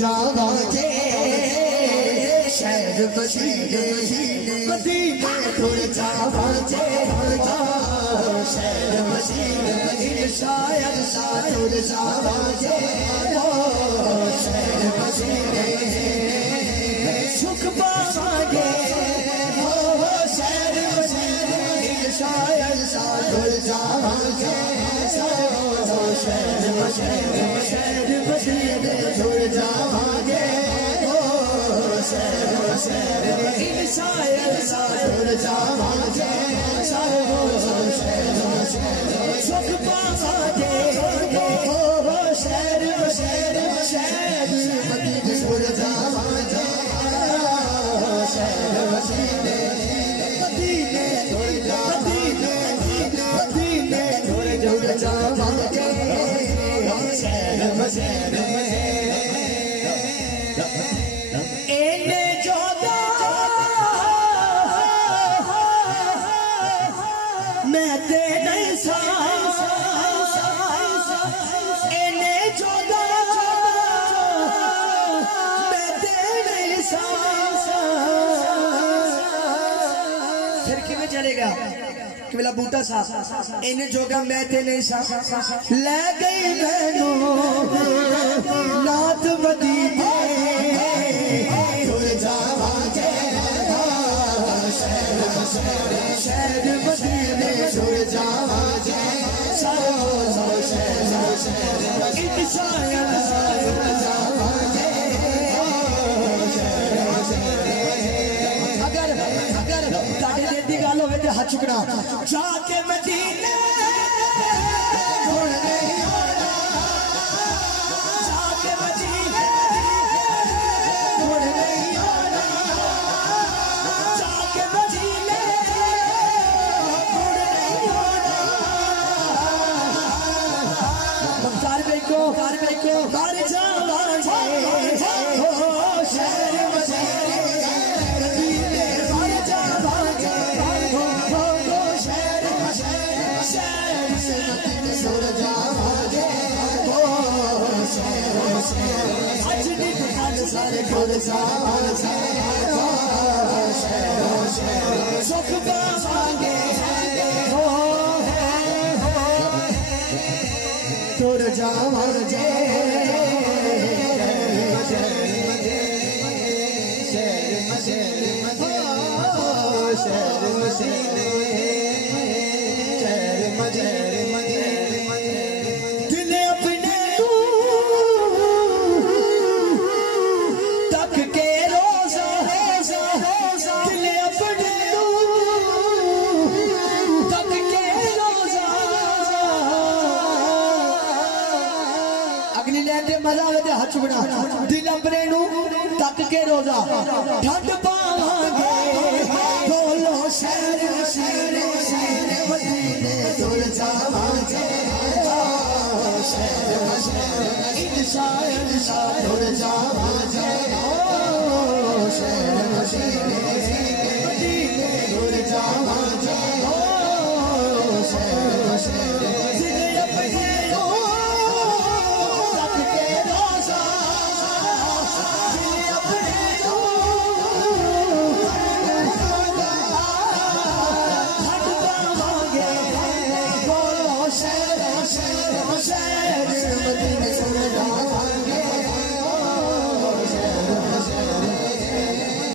जावाजे शहर मदीने मदीने तुर जावाजे शहर मदीने शायर सा तुर जावाजे शहर मदीने सुख पावांगे शहर मदीने शायर सा तुर जावाजे शहर मदीने तुर जावाजे शायर सा तुर जावाजे सुख पावांगे शहर शहर मदीने तुर जावाजे शहर मदीने मदीने तुर जावाजे मदीने तुर जावाजे शहर मदीने चलेगा कि मेरा बूटा सा इन्हें जोगा मैं ते नहीं सा ले गई मैनू नाथ मदीने तुर जावाजे शहर मदीने तुर जावाजे हाथ चुकना जाके मदीने जाके मदीने जाके मदीने कार को मार जावाजे शहर मदीने मार जावाजे तुर जावाजे अजनी दुकान सारे तुर जावाजे सुख पावांगे तुर जावाजे मजा आवे ते हाथ चुकना दिल अपने नू तक के रोजा ठंड पावांगे बोलो शहर मदीने तुर जावाजे शहर शायर सा तुर जावाजे